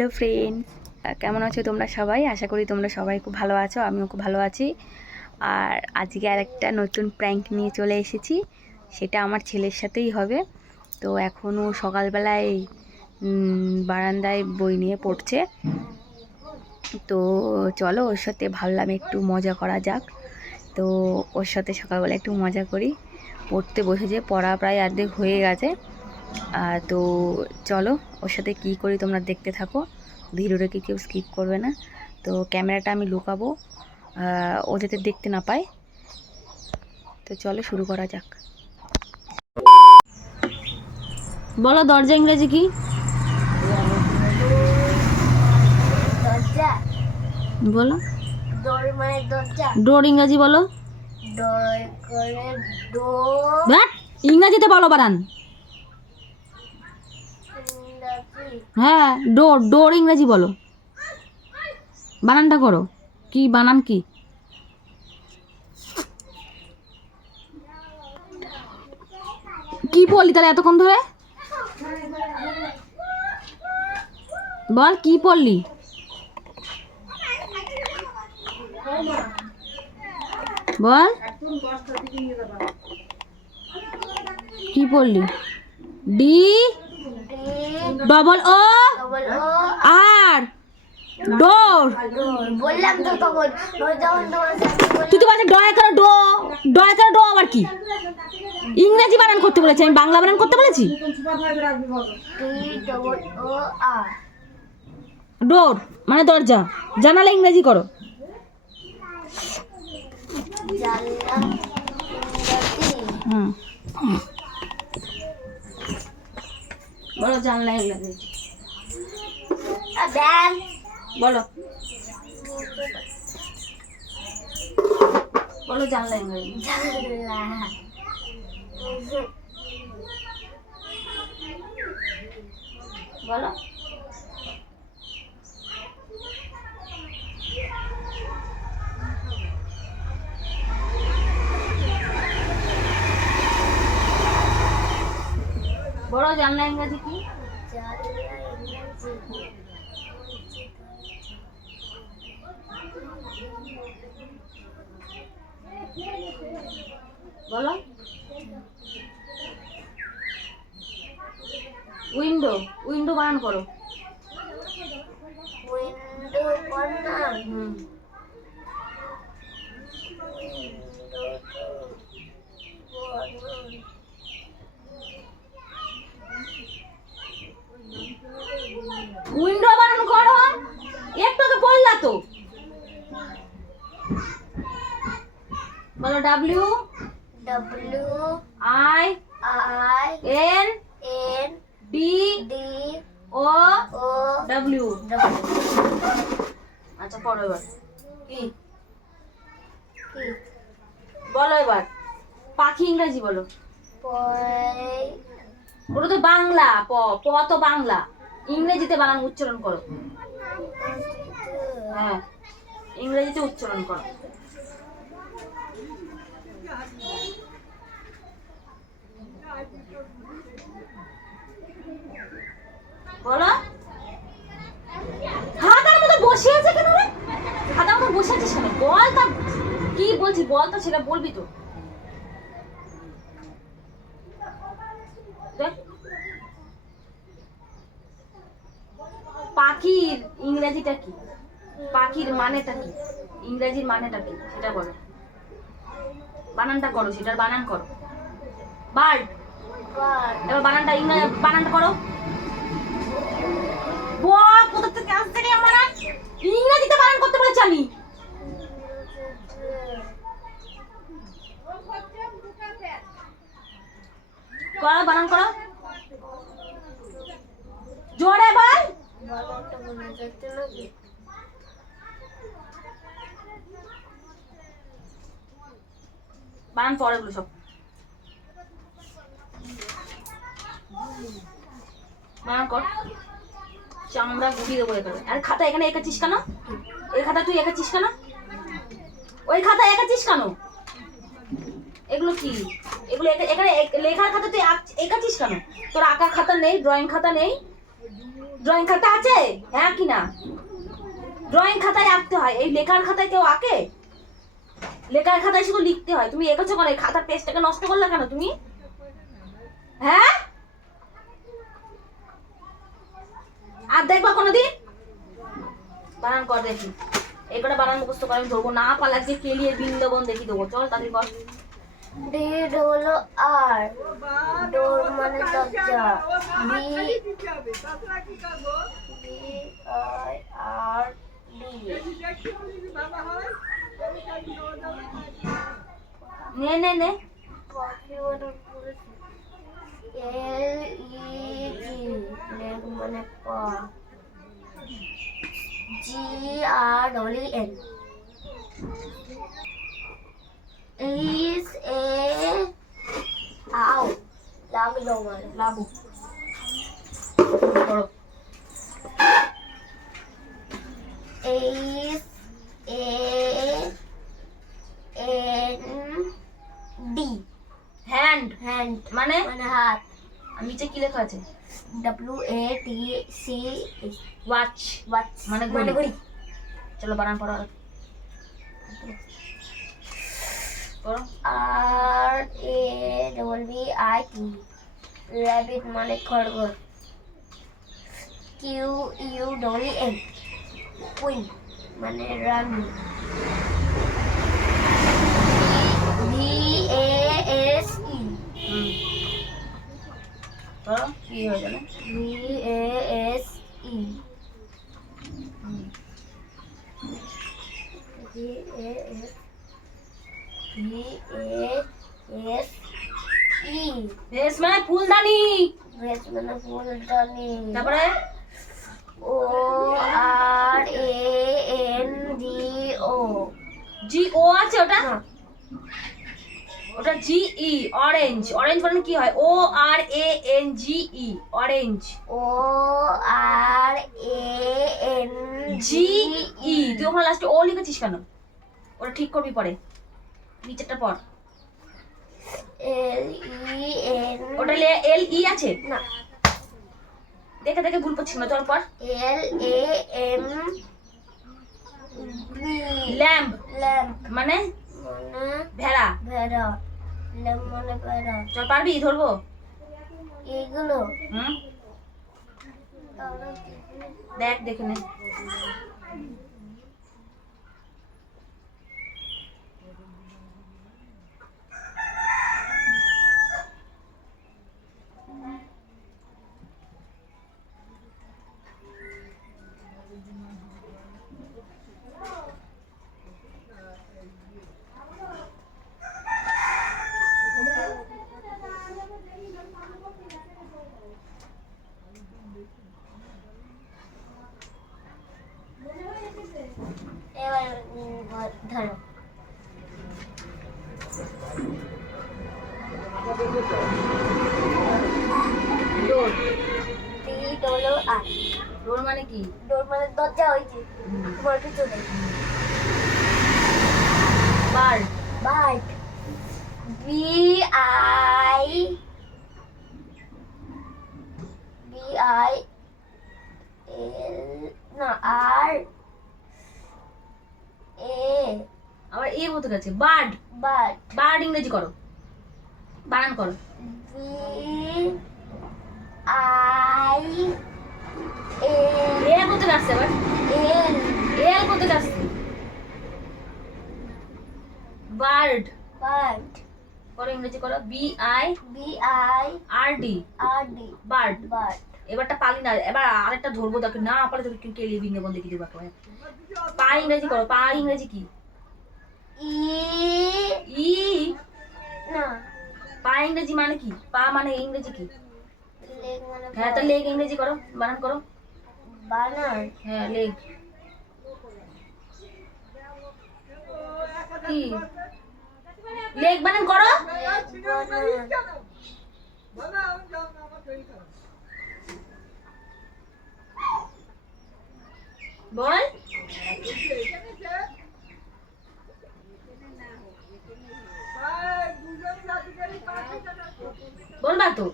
Hello friends কেমন আছো তোমরা সবাই? আশা করি তোমরা সবাই খুব ভালো আছো, আমিও খুব ভালো আছি। আর আজকে আর একটা নতুন প্র্যাঙ্ক নিয়ে চলে এসেছি, সেটা আমার ছেলের সাথেই হবে। তো এখনও সকালবেলায় বারান্দায় বই নিয়ে পড়ছে। তো চলো ওর সাথে ভাবলাম একটু মজা করা যাক। তো ওর সাথে সকালবেলা একটু মজা করি। পড়তে বসেছে, পড়া প্রায় অর্ধেক হয়ে গেছে। তো চলো ওর সাথে কী করি তোমরা দেখতে থাকো। ভিডিওটাকে কেউ স্কিপ করবে না। তো ক্যামেরাটা আমি লুকাবো। ও যাতে দেখতে না পায়। তো চলো শুরু করা যাক। বলো দরজা ইংরেজি কি? বলো। দর মানে ডোর ইংরাজি বলো। ইংরাজিতে বলো বানান ইংরাজি হ্যাঁ ডোর ডোর ইংরেজি বলো। বানানটা করো। কি, বানান কি? কি পড়লি তাহলে এতক্ষণ ধরে? বল, কি পড়লি? বল। কি পড়লি? D? Double O R door বললাম তো তখন। তুই তো বলছিস ডয় করে ডো। ডয় করে ডো আবার কি? ইংরেজি বানান করতে বলেছি আমি বাংলা বানান করতে বলেছি? ডোর মানে দরজা। জানালে ইংরেজি করো। হুম। বলো জানলা ব্যান বলো। বলো জানলা জানলা। বলো বড় জানলা ইংরেজি কি? বলো। উইন্ডো উইন্ডো বানান করো উইন্ডো কর্না হুম উইন্ডো বানান করো একটু তো বললা তো W I I N N D D O O W W আচ্ছা পড়ো এবার। কি? বলো এবার। পাখি ইংরেজি বলো। ওটা তো বাংলা, প প তো বাংলা। ইংরেজিতে বানান, উচ্চারণ করো। হ্যাঁ ইংরেজিতে উচ্চারণ করো। বলো। খাতার মতো বসে আছে কেন রে? খাতার মতো বসে আছিস কেন? বল তা কি বলছি বল তো সেটা বলবি তো। পাখির ইংরেজিটা কি? পাখির মানেটা কি? ইংরেজির মানেটা কি? সেটা বলো। বানানটা করো সেটার বানান করো। বার্ড। বার এবার বানানটা ইংরেজি বানানটা করো। কোথা থেকে আমার? ইংরেজিতে বানান করতে বলেছি আমি। করো বানান করো। জোরে বল। বানান পরে গুলো সব। বানান কর। চামড়া গুটিয়ে দেবো এখানে। আর খাতা এখানে এঁকেছিস কেন? এই খাতা তুই এঁকেছিস কেন? ওই খাতা এঁকেছিস কেন? এগুলো কি? এগুলো এখা- এখানে লেখার খাতা তুই এঁকেছিস কেন? তোর আঁকার খাতা নেই ড্রয়িং খাতা নেই? ড্রয়িং খাতা আছে? হ্যাঁ কি না? ড্রয়িং খাতায় আঁকতে হয়। এই লেখার খাতায় কেউ আঁকে? লেখার খাতায় শুধু লিখতে হয়। তুমি এঁকেছো কেন? এই খাতার পেজটাকে নষ্ট করলে কেন তুমি? হ্যাঁ আর দেখবা কোনোদিন বানান কর দেখি। এই করে বানান মুখস্থ করে আমি ধরবো। না পালা যে কেলিয়ে বৃন্দাবন দেখি দেবো। চল তাদের কর। ডি হলো আর। ডোর মানে দরজা। B B I R D নে নে নে। এল ই জি লেগ মানে পা ডবল এন ইস এ আও লাগল আমার লাগু করো H A N D hand hand মানে? মানে হাত. নিচে কি লেখা আছে? W A T C watch watch মানে ঘড়ি। মানে ঘড়ি চলো বানান পড়ো আর করো R A double B I T rabbit মানে খরগোশ Q U double N queen মানে রানী ভি এ এস ই হুম করো কি হয়ে গেল V A S E V A S V A S E vase মানে ফুলদানি ভেজ মানে ফুলদানি তারপরে? ও আর এ এন ডি ও জি ও আছে ওটা? ওটা জি ই অরেঞ্জ অরেঞ্জ মানে কি হয়? O R A N G E orange O R A N G E তুই ওখানে লাস্টে ও লিখেছিস কেন? ওটা ঠিক করবি পরে। নিচেরটা পর। ওটা এল ই আছে? না। দেখে দেখে ভুল করছিস না চল পর। L A M lamp. Lamp. মানে? মানে ভেড়া। ভেড়া। ল্যাম্প মানে ভেড়া। চল পারবি ধরবো? এইগুলো? হুম। দেখ দেখে নে। But B I B I L না আর এ আবার এ মতো গেছে। বার্ড। বাট বার্ড ইংরেজি করো। বানান করো। বি আই এ এ কোথায় আসছে আবার। এল এল কোথায় আসছে বার্ড। বাট করো ইংরেজি করো B I B I R D R D bird. But এবারটা পালি না। এবার আরেকটা ধরবো। তাকে না পালে তোকে কিন্তু কেলিয়ে বৃন্দাবন দেখি দেবো একেবারে পা ইংরেজি করো। পা ইংরেজি কি? ই ই? না। পা ইংরেজি মানে কি? পা মানে ইংরেজি কি? লেগ মানে হ্যাঁ তো লেগ ইংরেজি করো। বানান করো। বানার হ্যাঁ লেগ। কি? লেগ বানান করো। বল। বলবা তো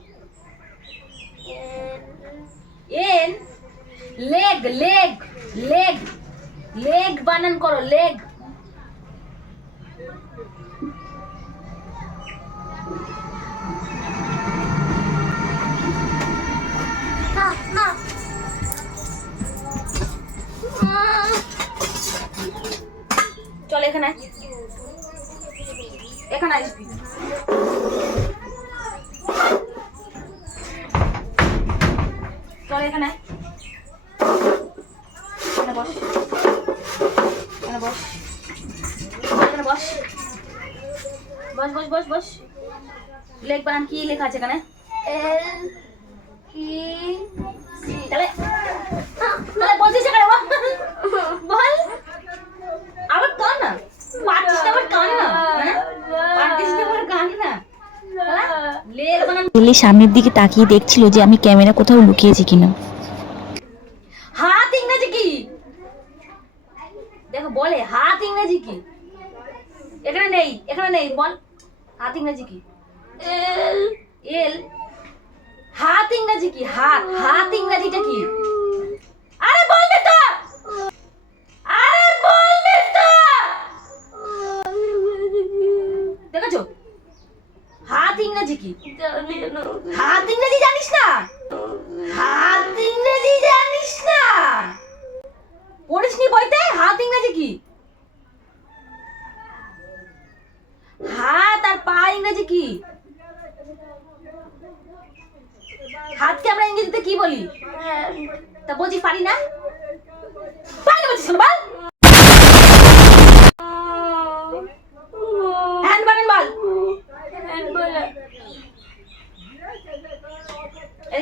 N leg leg leg leg বানান করো লেগ। চল এখানে। এখানে আসবি চল এখানে এখানে বস। এখানে বস। এখানে বস। বস বস বস বস। লেখ বানান কি লেখা আছে এখানে? এল ই তাহলে বলছিস এখানে বল বল আবার কান না পারছিস না আবার কান না হ্যাঁ? পারছিস না আবার কান না হ্যাঁ? লেখ সামনের দিকে তাকিয়ে দেখছিল যে আমি ক্যামেরা কোথাও লুকিয়েছি কিনা। হাত ইংরেজি কি? দেখো, বলে, হাত ইংরেজি কি? এখানে নেই এখানে নেই, বল। হাত ইংরেজি কি? এল এল। হাত ইংরেজি কি? হাত হাত ইংরেজিটা কি? আরে বলবে তো হাত ইংরেজি কি? হাত ইংরেজি জানিস না? হাত ইংরেজি জানিস না? পড়িসনি বইতে? হাত ইংরেজি কি? হাত আর পা ইংরেজি কি? হাতকে আমরা ইংরেজিতে কি বলি? তা বলছি পারি না? পারি না বলছিস বল।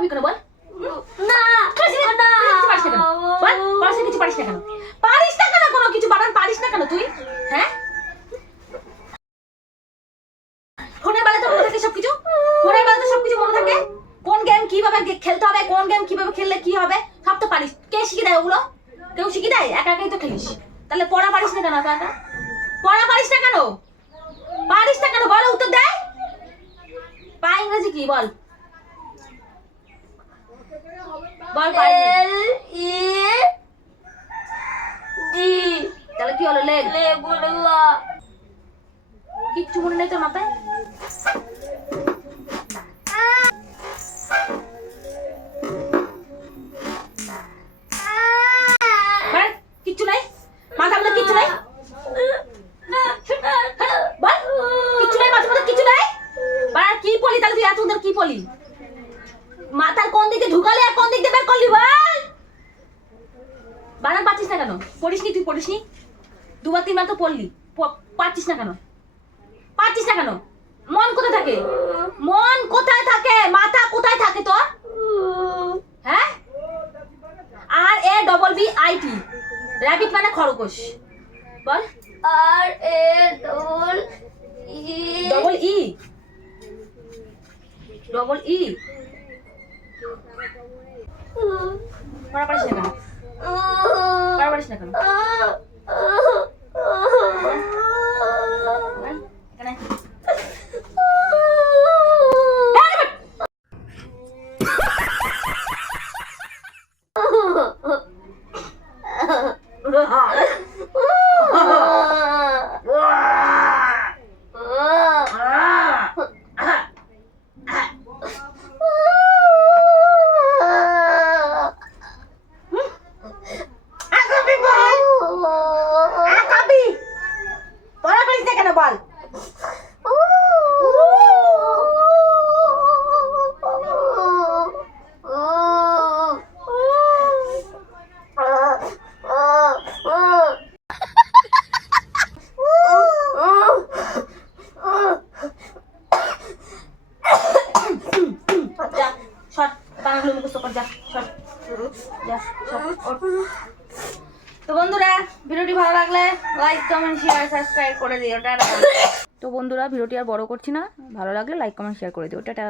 विक्रमन বল পা ইংরেজি। তাহলে কি হলো? লেগ। কিচ্ছু মনে নেই তোর মাথায়? কিচ্ছু নাই? মাথা মধ্যে কিচ্ছু নাই? বল কিচ্ছু নাই? মাথার মধ্যে কিছু নাই? বাড়া কি পলি তাহলে তুই? এত কি পলি মাথার কোন দিকে ঢুকালি আর কোন দিক দিয়ে বের করলি বল? বানান পাচ্ছিস না কেন? পড়িসনি তুই পড়িসনি দুবার তিনবার তো পড়লি। পাচ্ছিস না কেন? পাচ্ছিস না কেন? মন কোথায় থাকে? মন কোথায় থাকে? মাথা কোথায় থাকে তোর? হ্যাঁ? R A double B I T rabbit মানে খরগোশ। বল। R A double E double E double E পড়া পারিস না কেন পড়া পারিস না কেন হ্যাঁ? এখানে কাবি পড়া পারিস না কেন বল লাইক শেয়ার সাবস্ক্রাইব করে দিও তো বন্ধুরা, ভিডিওটি আর বড় করছি না। ভালো লাগলে লাইক কমেন্ট শেয়ার করে দিও। টাটা।